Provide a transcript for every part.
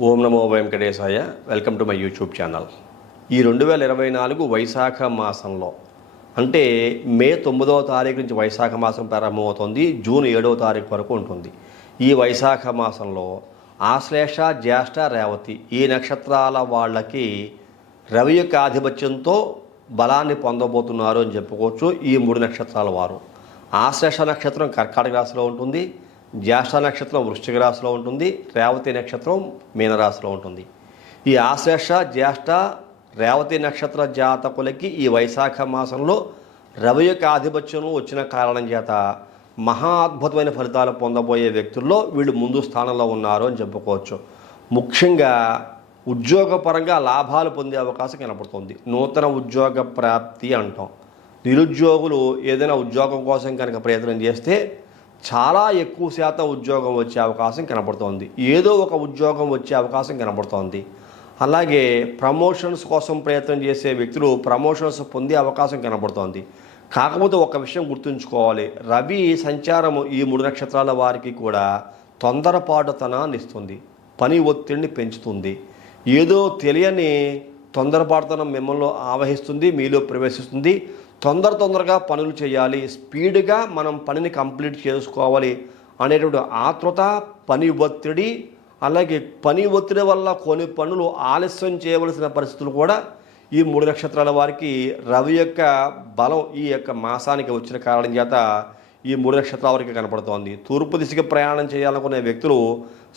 Om Namo Venkatesaya. Welcome to my YouTube channel. ఈ 2024 వైశాఖ మాసంలో అంటే మే 9వ తారీఖు నుంచి వైశాఖ మాసం ప్రారంభమవుతుంది. జూన్ 7వ తారీఖు వరకు ఉంటుంది. ఈ వైశాఖ మాసంలో ఆశ్లేష, జ్యేష్ఠ, రేవతి ఈ నక్షత్రాల వాళ్ళకి రవి యొక్క ఆధిపత్యంతో బలాన్ని పొందబోతున్నారు అని చెప్పుకోవచ్చు. ఈ 3 నక్షత్రాల వారు ఆశ్లేష నక్షత్రం కర్కాటక రాశిలో ఉంటుంది, జ్యేష్ఠ నక్షత్రం వృశ్చిక రాశిలో ఉంటుంది, రేవతి నక్షత్రం మీనరాశిలో ఉంటుంది. ఈ ఆశ్లేష, జ్యేష్ఠ, రేవతి నక్షత్ర జాతకులకి ఈ వైశాఖ మాసంలో రవి యొక్క ఆధిపత్యం వచ్చిన కారణం చేత మహా అద్భుతమైన ఫలితాలు పొందబోయే వ్యక్తుల్లో వీళ్ళు ముందు స్థానంలో ఉన్నారు అని చెప్పుకోవచ్చు. ముఖ్యంగా ఉద్యోగపరంగా లాభాలు పొందే అవకాశం కనపడుతుంది. నూతన ఉద్యోగ ప్రాప్తి అంటాం. నిరుద్యోగులు ఏదైనా ఉద్యోగం కోసం కనుక ప్రయత్నం చేస్తే చాలా ఎక్కువ శాతం ఉద్యోగం వచ్చే అవకాశం కనపడుతోంది. ఏదో ఒక ఉద్యోగం వచ్చే అవకాశం కనపడుతోంది. అలాగే ప్రమోషన్స్ కోసం ప్రయత్నం చేసే వ్యక్తులు ప్రమోషన్స్ పొందే అవకాశం కనపడుతోంది. కాకపోతే ఒక విషయం గుర్తుంచుకోవాలి, రవి సంచారం ఈ 3 నక్షత్రాల వారికి కూడా తొందరపాటుతనాన్ని ఇస్తుంది, పని ఒత్తిడిని పెంచుతుంది. ఏదో తెలియని తొందరపాటుతనం మిమ్మల్ని ఆవహిస్తుంది, మీలో ప్రవేశిస్తుంది. తొందరగా పనులు చేయాలి, స్పీడ్గా మనం పనిని కంప్లీట్ చేసుకోవాలి అనేటువంటి ఆతృత, పని ఒత్తిడి, అలాగే పని ఒత్తిడి వల్ల కొన్ని పనులు ఆలస్యం చేయవలసిన పరిస్థితులు కూడా ఈ 3 నక్షత్రాల వారికి రవి యొక్క బలం ఈ యొక్క మాసానికి వచ్చిన కారణం చేత ఈ 3 నక్షత్రాల వారికి కనపడుతోంది. తూర్పు దిశగా ప్రయాణం చేయాలనుకునే వ్యక్తులు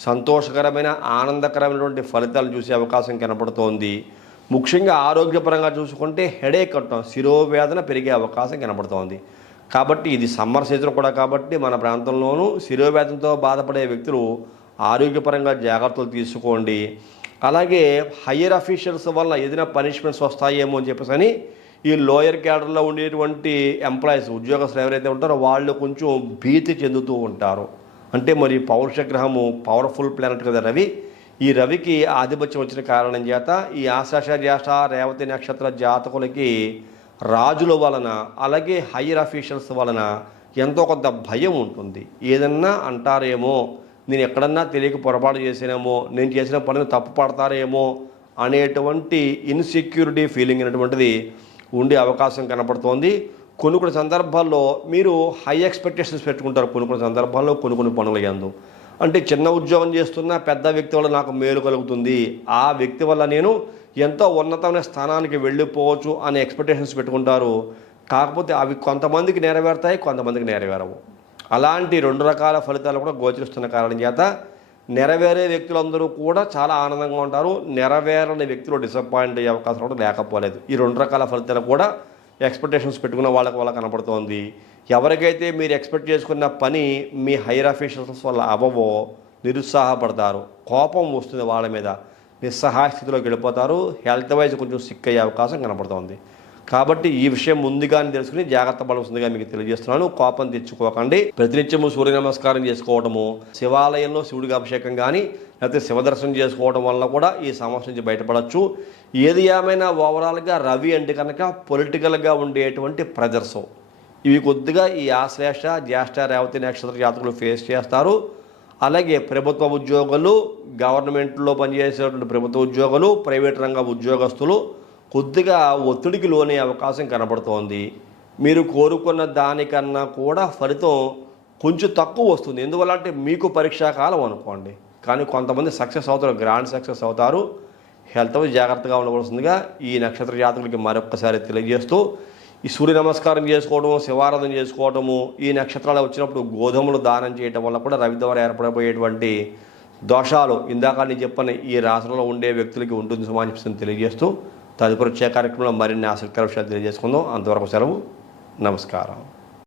సంతోషకరమైన, ఆనందకరమైనటువంటి ఫలితాలు చూసే అవకాశం కనపడుతోంది. ముఖ్యంగా ఆరోగ్యపరంగా చూసుకుంటే హెడేక్ అంటాం, శిరోవేదన పెరిగే అవకాశం కనబడుతోంది. కాబట్టి ఇది సమ్మర్ సీజన్ కూడా కాబట్టి మన ప్రాంతంలోనూ శిరోవేదనతో బాధపడే వ్యక్తులు ఆరోగ్యపరంగా జాగ్రత్తలు తీసుకోండి. అలాగే హయ్యర్ అఫీషియల్స్ వల్ల ఏదైనా పనిష్మెంట్స్ వస్తాయేమో అని చెప్పేసి ఈ లోయర్ క్యాడర్లో ఉండేటువంటి ఎంప్లాయీస్, ఉద్యోగస్తులు ఎవరైతే ఉంటారో వాళ్ళు కొంచెం భీతి చెందుతూ ఉంటారు. అంటే మరి పౌరుషగ్రహము పవర్ఫుల్ ప్లానెట్ కదా రవి. ఈ రవికి ఆధిపత్యం వచ్చిన కారణం చేత ఈ ఆశ్లేష, జ్యేష్ఠ, రేవతి నక్షత్ర జాతకులకి రాజుల వలన అలాగే హయ్యర్ అఫీషియల్స్ వలన ఎంతో కొంత భయం ఉంటుంది. ఏదన్నా అంటారేమో, నేను ఎక్కడన్నా తెలియక పొరపాటు చేసానేమో, నేను చేసిన పనిని తప్పు పడతారేమో అనేటువంటి ఇన్సెక్యూరిటీ ఫీలింగ్ అనేటువంటిది ఉండే అవకాశం కనపడుతోంది. కొన్ని సందర్భాల్లో మీరు హై ఎక్స్పెక్టేషన్స్ పెట్టుకుంటారు. కొన్ని సందర్భాల్లో కొన్ని పనులు ఎందు అంటే చిన్న ఉద్యోగం చేస్తున్న పెద్ద వ్యక్తి వల్ల నాకు మేలు కలుగుతుంది, ఆ వ్యక్తి వల్ల నేను ఎంతో ఉన్నతమైన స్థానానికి వెళ్ళిపోవచ్చు అనే ఎక్స్పెక్టేషన్స్ పెట్టుకుంటారు. కాకపోతే అవి కొంతమందికి నెరవేరుతాయి, కొంతమందికి నెరవేరవు. అలాంటి 2 రకాల ఫలితాలు కూడా గోచరిస్తున్న కారణం చేత నెరవేరే వ్యక్తులందరూ కూడా చాలా ఆనందంగా ఉంటారు. నెరవేరని వ్యక్తులు డిసప్పాయింట్ అయ్యే అవకాశం కూడా లేకపోలేదు. ఈ 2 రకాల ఫలితాలు కూడా ఎక్స్పెక్టేషన్స్ పెట్టుకున్న వాళ్ళ కనపడుతోంది. ఎవరికైతే మీరు ఎక్స్పెక్ట్ చేసుకున్న పని మీ హైయర్ అఫీషియల్స్ వల్ల అవ్వవో నిరుత్సాహపడతారు, కోపం వస్తుంది వాళ్ళ మీద, నిస్సహాయ స్థితిలోకి వెళ్ళిపోతారు. హెల్త్ వైజ్ కొంచెం సిక్ అయ్యే అవకాశం కనపడుతోంది. కాబట్టి ఈ విషయం ముందుగానే తెలుసుకుని జాగ్రత్త పడాల్సిందిగా మీకు తెలియజేస్తున్నాను. కోపం తెచ్చుకోకండి. ప్రతినిత్యము సూర్య నమస్కారం చేసుకోవటము, శివాలయంలో శివుడికి అభిషేకం కానీ లేకపోతే శివదర్శనం చేసుకోవడం వల్ల కూడా ఈ సమస్య నుంచి బయటపడవచ్చు. ఏది ఏమైనా ఓవరాల్గా రవి అంటే కనుక పొలిటికల్గా ఉండేటువంటి ప్రెజర్స్ ఇవి కొద్దిగా ఈ ఆశ్లేష, జ్యేష్ఠ, రేవతి నక్షత్ర జాతకులు ఫేస్ చేస్తారు. అలాగే ప్రభుత్వ ఉద్యోగులు, గవర్నమెంట్లో పనిచేసేటువంటి ప్రభుత్వ ఉద్యోగులు, ప్రైవేట్ రంగ ఉద్యోగస్తులు కొద్దిగా ఒత్తిడికి లోనే అవకాశం కనపడుతోంది. మీరు కోరుకున్న దానికన్నా కూడా ఫలితం కొంచెం తక్కువ వస్తుంది. ఎందువల్ల అంటే మీకు పరీక్షాకాలం అనుకోండి, కానీ కొంతమంది సక్సెస్ అవుతారు, గ్రాండ్ సక్సెస్ అవుతారు. హెల్త్ జాగ్రత్తగా ఉండవలసిందిగా ఈ నక్షత్ర జాతకులకి మరొకసారి తెలియజేస్తూ, ఈ సూర్య నమస్కారం చేసుకోవడము, శివారాధన చేసుకోవడము, ఈ నక్షత్రాలు వచ్చినప్పుడు గోధుమలు దానం చేయటం వల్ల కూడా రవి ద్వారా ఏర్పడబోయేటువంటి దోషాలు ఇందాక నేను చెప్పిన ఈ రాశులలో ఉండే వ్యక్తులకి ఉంటుంది సమాజం తెలియజేస్తూ తదుపరి వచ్చే కార్యక్రమంలో మరిన్ని ఆసక్తికర విషయాలు తెలియజేసుకుందాం. అంతవరకు సెలవు, నమస్కారం.